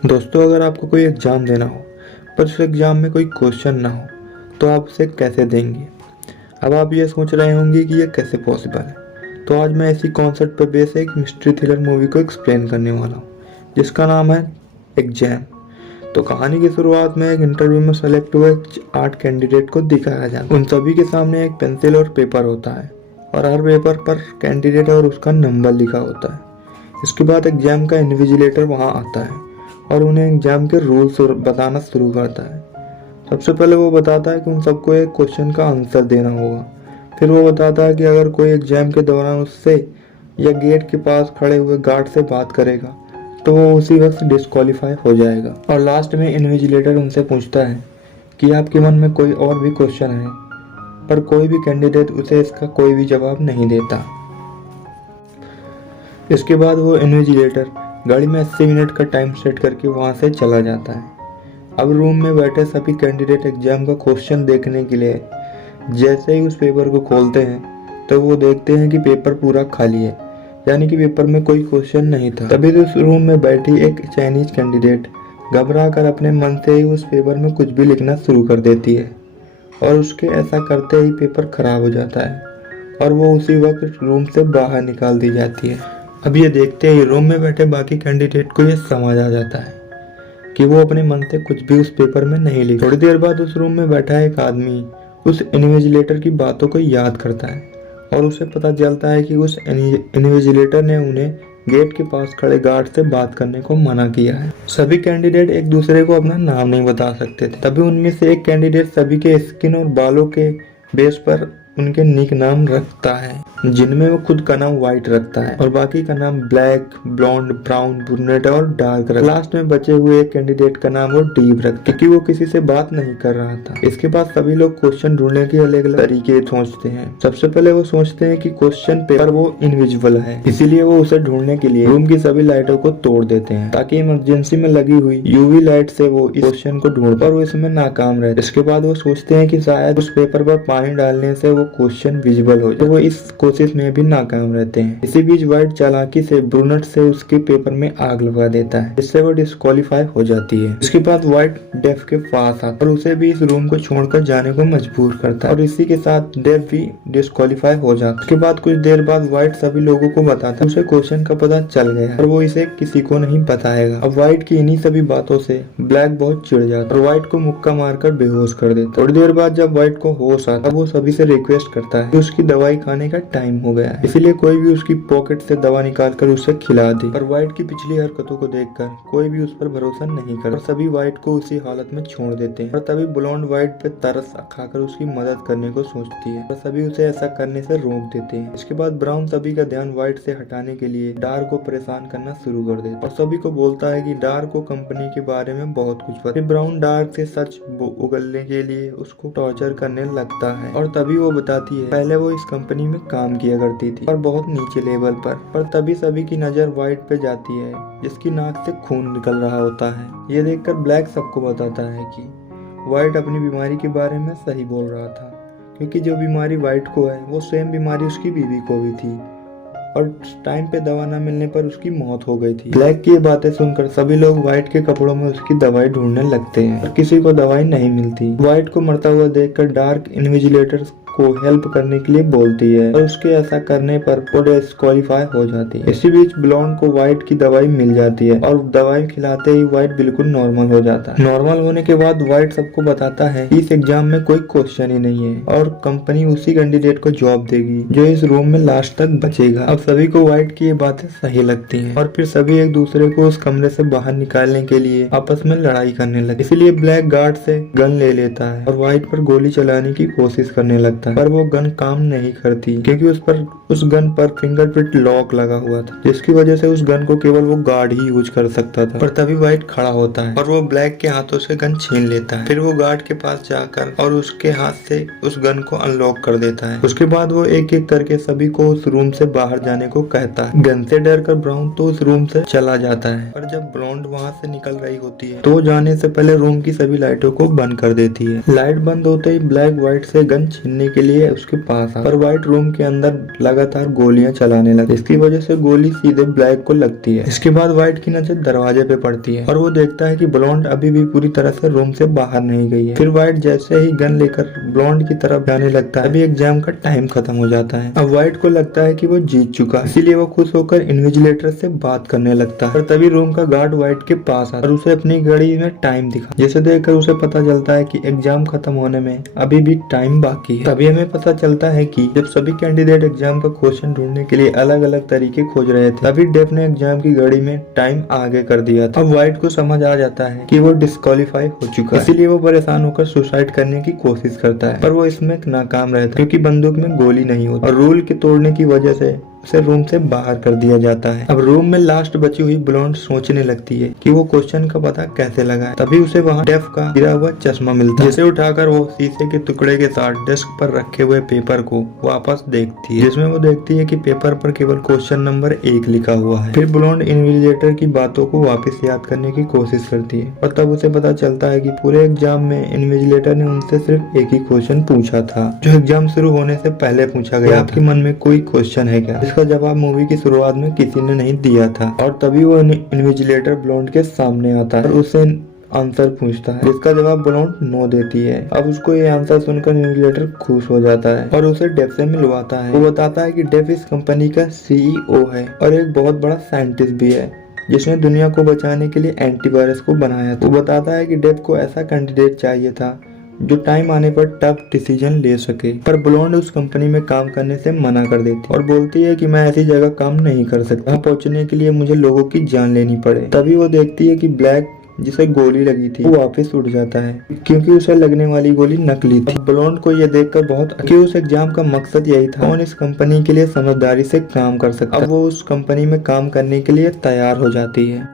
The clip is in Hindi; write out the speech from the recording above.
दोस्तों, अगर आपको कोई एग्ज़ाम देना हो पर उस एग्ज़ाम में कोई क्वेश्चन ना हो तो आप उसे कैसे देंगे। अब आप ये सोच रहे होंगे कि ये कैसे पॉसिबल है। तो आज मैं इसी कॉन्सेप्ट पर बेस एक मिस्ट्री थ्रिलर मूवी को एक्सप्लेन करने वाला हूँ जिसका नाम है एग्जाम। तो कहानी की शुरुआत में एक इंटरव्यू में सेलेक्ट हुए 8 कैंडिडेट को दिखाया जाता है। उन सभी के सामने एक पेंसिल और पेपर होता है और हर पेपर पर कैंडिडेट और उसका नंबर लिखा होता है। इसके बाद एग्जाम का इन्विजिलेटर वहाँ आता है और उन्हें एग्जाम के रूल्स बताना शुरू करता है। सबसे पहले वो बताता है कि उन सबको एक क्वेश्चन का आंसर देना होगा। फिर वो बताता है कि अगर कोई एग्जाम के दौरान उससे या गेट के पास खड़े हुए गार्ड से बात करेगा तो वो उसी वक्त डिस्क्वालीफाई हो जाएगा। और लास्ट में इन्विजिलेटर उनसे पूछता है कि आपके मन में कोई और भी क्वेश्चन है, पर कोई भी कैंडिडेट उसे इसका कोई भी जवाब नहीं देता। इसके बाद वो इन्विजिलेटर गाड़ी में 80 मिनट का टाइम सेट करके वहाँ से चला जाता है। अब रूम में बैठे सभी कैंडिडेट एग्जाम का क्वेश्चन देखने के लिए जैसे ही उस पेपर को खोलते हैं तो वो देखते हैं कि पेपर पूरा खाली है, यानी कि पेपर में कोई क्वेश्चन नहीं था। तभी तो उस रूम में बैठी एक चाइनीज कैंडिडेट घबरा कर अपने मन से ही उस पेपर में कुछ भी लिखना शुरू कर देती है और उसके ऐसा करते ही पेपर खराब हो जाता है और वो उसी वक्त रूम से बाहर निकाल दी जाती है। अब ये देखते ही रूम में बैठे बाकी कैंडिडेट को ये समझ आ जाता है कि वो अपने मन से कुछ भी उस पेपर में नहीं लिखा। थोड़ी देर बाद उस रूम में बैठा एक आदमी उस इन्विजिलेटर की बातों को याद करता है और उसे पता चलता है कि उस इन्विजिलेटर ने उन्हें गेट के पास खड़े गार्ड से बात करने को मना किया है। सभी कैंडिडेट एक दूसरे को अपना नाम नहीं बता सकते थे। तभी उनमें से एक कैंडिडेट सभी के स्किन और बालों के बेस पर उनके निक नाम रखता है, जिनमें वो खुद का नाम व्हाइट रखता है और बाकी का नाम ब्लैक, ब्लॉन्ड, ब्राउन, ब्रूनेट और डार्क रखता है। लास्ट में बचे हुए एक कैंडिडेट का नाम वो डीप रखता है क्योंकि वो किसी से बात नहीं कर रहा था। इसके बाद सभी लोग क्वेश्चन ढूंढने के अलग अलग तरीके सोचते हैं। सबसे पहले वो सोचते हैं कि क्वेश्चन पेपर वो इनविजिबल है, इसीलिए वो उसे ढूंढने के लिए रूम की सभी लाइटों को तोड़ देते हैं ताकि इमरजेंसी में लगी हुई यूवी लाइट से वो इस क्वेश्चन को ढूंढ पर वो इसमें नाकाम रहे। इसके बाद वो सोचते हैं कि शायद उस पेपर पर पानी डालने से वो क्वेश्चन विजिबल हो जाए, तो वो इस कोशिश में भी नाकाम रहते हैं। इसी बीच व्हाइट चालाकी से ब्रूनेट से उसके पेपर में आग लगा देता है, जिससे वो डिस्क्वालीफाई हो जाती है। इसके बाद व्हाइट डेफ के पास आता और उसे भी इस रूम को छोड़कर जाने को मजबूर करता है और इसी के साथ डेफ भी डिस्क्वालीफाई हो जाता है। उसके बाद कुछ देर बाद व्हाइट सभी लोगों को बताता है उसे क्वेश्चन का पता चल गया और वो इसे किसी को नहीं बताएगा। अब व्हाइट की इन्हीं सभी बातों से ब्लैक बहुत चिढ़ जाता और व्हाइट को मुक्का मारकर बेहोश कर देता। थोड़ी देर बाद जब व्हाइट को होश आता वो सभी से रिक्वेस्ट करता है कि उसकी दवाई खाने का टाइम हो गया है, इसलिए कोई भी उसकी पॉकेट से दवा निकालकर उसे खिला दे। पर व्हाइट की पिछली हरकतों को देखकर कोई भी उस पर भरोसा नहीं करता और सभी व्हाइट को उसी हालत में छोड़ देते हैं। और तभी ब्लॉन्ड व्हाइट पे तरस खाकर उसकी मदद करने को सोचती है और सभी उसे ऐसा करने से रोक देते हैं। इसके बाद ब्राउन सभी का ध्यान व्हाइट से हटाने के लिए डार्क को परेशान करना शुरू कर देता है और सभी को बोलता है कि डार्क को कंपनी के बारे में बहुत कुछ पता है। ब्राउन डार्क से सच उगलने के लिए उसको टॉर्चर करने लगता है और तभी वो बताती है पहले वो इस कंपनी में काम किया करती थी और बहुत नीचे लेवल पर तभी सभी की नजर व्हाइट पे जाती है जिसकी नाक से खून निकल रहा होता है। ये देखकर ब्लैक सबको बताता है कि व्हाइट अपनी बीमारी के बारे में सही बोल रहा था, क्योंकि जो बीमारी व्हाइट को है वो सेम बीमारी उसकी बीवी को भी थी और टाइम पे दवा न मिलने पर उसकी मौत हो गई थी। ब्लैक की ये बातें सुनकर सभी लोग व्हाइट के कपड़ों में उसकी दवाई ढूंढने लगते हैं और किसी को दवाई नहीं मिलती। व्हाइट को मरता हुआ देखकर डार्क इन्विजिलेटर को हेल्प करने के लिए बोलती है और उसके ऐसा करने पर वो डिस्क्वालीफाई हो जाती है। इसी बीच ब्लॉन्ड को व्हाइट की दवाई मिल जाती है और दवाई खिलाते ही व्हाइट बिल्कुल नॉर्मल हो जाता है। नॉर्मल होने के बाद व्हाइट सबको बताता है कि इस एग्जाम में कोई क्वेश्चन ही नहीं है और कंपनी उसी कैंडिडेट को जॉब देगी जो इस रूम में लास्ट तक बचेगा। अब सभी को व्हाइट की ये बातें सही लगती हैं और फिर सभी एक दूसरे को उस कमरे से बाहर निकालने के लिए आपस में लड़ाई करने लगे। इसीलिए ब्लैक गार्ड से गन ले लेता है और व्हाइट पर गोली चलाने की कोशिश करने लगता है, पर वो गन काम नहीं करती क्योंकि उस गन पर फिंगरप्रिंट लॉक लगा हुआ था, जिसकी वजह से उस गन को केवल वो गार्ड ही यूज कर सकता था। पर तभी व्हाइट खड़ा होता है और वो ब्लैक के हाथों से गन छीन लेता है। फिर वो गार्ड के पास जाकर और उसके हाथ से उस गन को अनलॉक कर देता है। उसके बाद वो एक एक करके सभी को उस रूम से बाहर जाने को कहता है। गन से डर कर ब्राउन तो उस रूम से चला जाता है, पर जब ब्लॉन्ड वहाँ से निकल रही होती है तो जाने से पहले रूम की सभी लाइटों को बंद कर देती है। लाइट बंद होते ही ब्लैक व्हाइट से गन छीनने के के लिए उसके पास पर व्हाइट रूम के अंदर लगातार गोलियां चलाने लगे। इसकी वजह से गोली सीधे ब्लैक को लगती है। इसके बाद व्हाइट की नजर दरवाजे पे पड़ती है और वो देखता है कि ब्लॉन्ड अभी भी पूरी तरह से रूम से बाहर नहीं गई है। फिर व्हाइट जैसे ही गन लेकर ब्लॉन्ड की तरफ जाने लगता है, अभी एग्जाम का टाइम खत्म हो जाता है। अब व्हाइट को लगता है कि वो जीत चुका है, इसीलिए वो खुश होकर इन्विजिलेटर से बात करने लगता है। और तभी रूम का गार्ड व्हाइट के पास आता है और उसे अपनी घड़ी में टाइम दिखा, जिसे देखकर उसे पता चलता है कि एग्जाम खत्म होने में अभी भी टाइम बाकी है। तभी हमें पता चलता है कि जब सभी कैंडिडेट एग्जाम का क्वेश्चन ढूंढने के लिए अलग अलग तरीके खोज रहे थे, तभी डेफ ने एग्जाम की घड़ी में टाइम आगे कर दिया था। अब व्हाइट को समझ आ जाता है कि वो डिस्क्वालीफाई हो चुका है, इसीलिए वो परेशान होकर सुसाइड करने की कोशिश करता है, पर वो इसमें नाकाम रहता है क्योंकि बंदूक में गोली नहीं होती और रूल के तोड़ने की वजह से उसे रूम से बाहर कर दिया जाता है। अब रूम में लास्ट बची हुई ब्लॉन्ड सोचने लगती है कि वो क्वेश्चन का पता कैसे लगाए। तभी उसे वहाँ डेफ का गिरा हुआ चश्मा मिलता है, जिसे उठाकर वो शीशे के टुकड़े के साथ डेस्क पर रखे हुए पेपर को वापस देखती है, जिसमें वो देखती है कि पेपर पर केवल क्वेश्चन नंबर 1 लिखा हुआ है। फिर ब्लॉन्ड इन्विजिलेटर की बातों को वापस याद करने की कोशिश करती है और तब उसे पता चलता है कि पूरे एग्जाम में इन्विजिलेटर ने उनसे सिर्फ एक ही क्वेश्चन पूछा था, जो एग्जाम शुरू होने से पहले पूछा गया। आपके मन में कोई क्वेश्चन है क्या? इसका जवाब मूवी की शुरुआत में किसी ने नहीं दिया था और तभी वो इन्विजिलेटर ब्लॉन्ड के सामने आता है और उससे आंसर पूछता है, जिसका जवाब ब्लॉन्ड नो देती है। अब उसको ये आंसर सुनकर इन्विजिलेटर खुश हो जाता है और उसे डेफ से मिलवाता है। वो बताता है कि डेफ इस कंपनी का CEO है और एक बहुत बड़ा साइंटिस्ट भी है, जिसने दुनिया को बचाने के लिए एंटीवायरस को बनाया था। वो बताता है कि डेफ को ऐसा कैंडिडेट चाहिए था जो टाइम आने पर टफ डिसीजन ले सके, पर ब्लॉन्ड उस कंपनी में काम करने से मना कर देती और बोलती है कि मैं ऐसी जगह काम नहीं कर सकता, वहाँ पहुँचने के लिए मुझे लोगों की जान लेनी पड़े। तभी वो देखती है कि ब्लैक जिसे गोली लगी थी वो वापस उड़ जाता है क्योंकि उसे लगने वाली गोली नकली थी। ब्लॉन्ड को ये देखकर बहुत कि उस एग्जाम का मकसद यही था, कौन इस कंपनी के लिए समझदारी से काम कर सकता। अब वो उस कंपनी में काम करने के लिए तैयार हो जाती है।